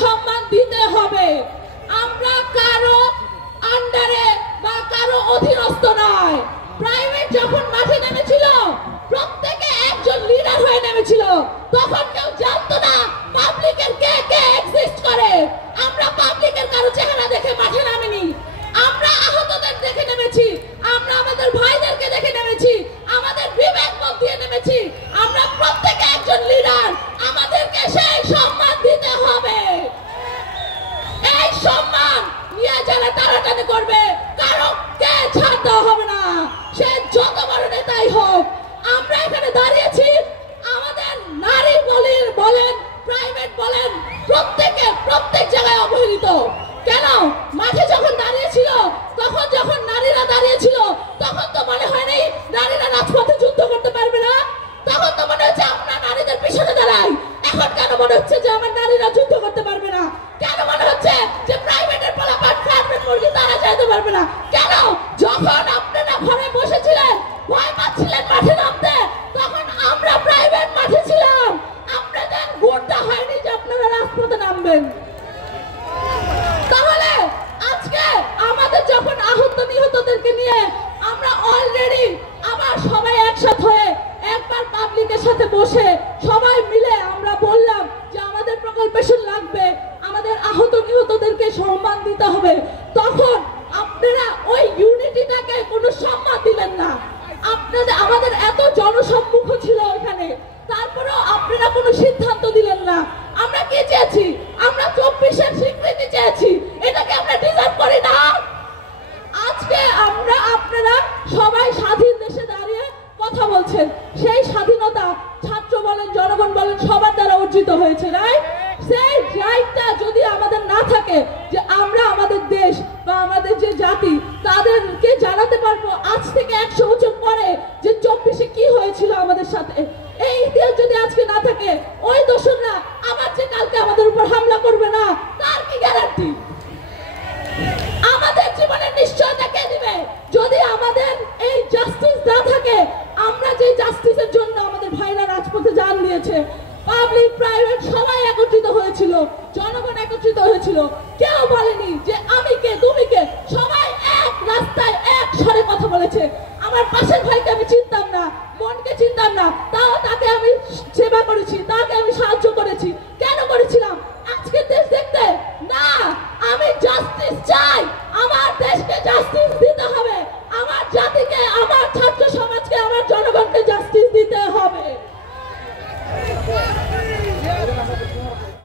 সম্মান দিতে হবে। আমরা কারো আন্ডারে বা কারো অধীনস্থ নয়। প্রাইভেট যখন মাঠে নেমেছিল প্রত্যেকে একজন লিডার হয়ে নেমেছিল, তখন কেউ জানতো না পাবলিকের কে কে এক্সিস্ট করে। আমরা পাবলিকের কারো চেহারা দেখে মাঠে নামিনি, আমরা আহতদের দেখে নেমেছি, আমরা আমাদের ভাইদেরকে দেখে নেমেছি, আমাদের বিবেক বোধ দিয়ে নেমেছি। আমরা প্রত্যেকে একজন লিডার, আমাদেরকে সেই সম্মান দিতে হবে। এই সম্মান নিয়ে যারা টানাটানি করবে কারো কে ছাড় দেওয়া হবে না, সে যত বড় নেতাই হোক। আমরা এখানে দাঁড়িয়েছি, আমাদের নারী বলেন প্রাইভেট বলেন প্রত্যেকে প্রত্যেক জায়গায় অবহেলিত। কেন? মাঠে যখন দাঁড়িয়েছিল, তখন যখন নারীরা দাঁড়িয়েছিল তখন তো মনে হয়নি নারীরা রাজপথে যুদ্ধ করতে পারবে না, তখন তো মনে হচ্ছে আমরা নারীদের পিছনে দাঁড়াই। এখন কেন মনে হচ্ছে যে আমার নারীরা যুদ্ধ করতে পারবে না? কেন মনে হচ্ছে যে প্রাইভেটের পোলাপান ফার্মের মুরগি তারা যেতে পারবে না? কেন? যখন আপনারা ঘরে বসেছিলেন ভয় পাচ্ছিলেন মাঠে নামতে, তখন আমরা প্রাইভেট মাঠে ছিলাম। আপনাদের গুণটা হয়নি যে আপনারা রাজপথে নামবেন। তাহলে আজকে আমাদের যখন আহত নিহতদেরকে নিয়ে আমরা অলরেডি আবার সবাই একসাথে হয়ে একবার পাবলিকের সাথে বসে সবাই মিলে আমরা বললাম যে আমাদের প্রকল্পেশন লাগবে, আমাদের আহত নিহতদেরকে সম্মান দিতে হবে, তখন আপনারা ওই ইউনিটিটাকে কোনো সম্মান দিলেন না। আমাদের এত জনসম্মুখ ছিল ওখানে, তারপরেও আপনারা কোনো সিদ্ধান্ত দিলেন না। আমরা কি চেয়েছি? আমরা 24-এর স্বীকৃতি চেয়েছি, এটাকে আমরা ডিজার্ভ করি না। আজকে আপনারা সবাই স্বাধীন দেশে দাঁড়িয়ে কথা বলছেন, সেই স্বাধীনতা ছাত্র বলেন জনগণ বলেন সবার দ্বারা অর্জিত হয়েছে, রাইট? সেই রাইটটা যদি আমাদের না থাকে যে আমরা আমাদের দেশ বা আমাদের যে জাতি তাদেরকে জানাতে পারবো আজ থেকে 100 বছর পরে যে 24-এ কি হয়েছিল আমাদের সাথে, এই ইতিহাস যদি আজকে না থাকে, ওই দোসররা আবার যে কালকে আমাদের উপর হামলা করবে না, তার কি গ্যারান্টি? আমাদের জীবনের নিশ্চয়তা কে দিবে? যদি আমাদের এই জাস্টিস না থাকে, আমরা যে জাস্টিসের জন্য আমাদের ভাইরা রাজপথে জান দিয়েছে, পাবলিক প্রাইভেট সবাই একত্রিত হয়েছিল, জনগণ একত্রিত হয়েছিল,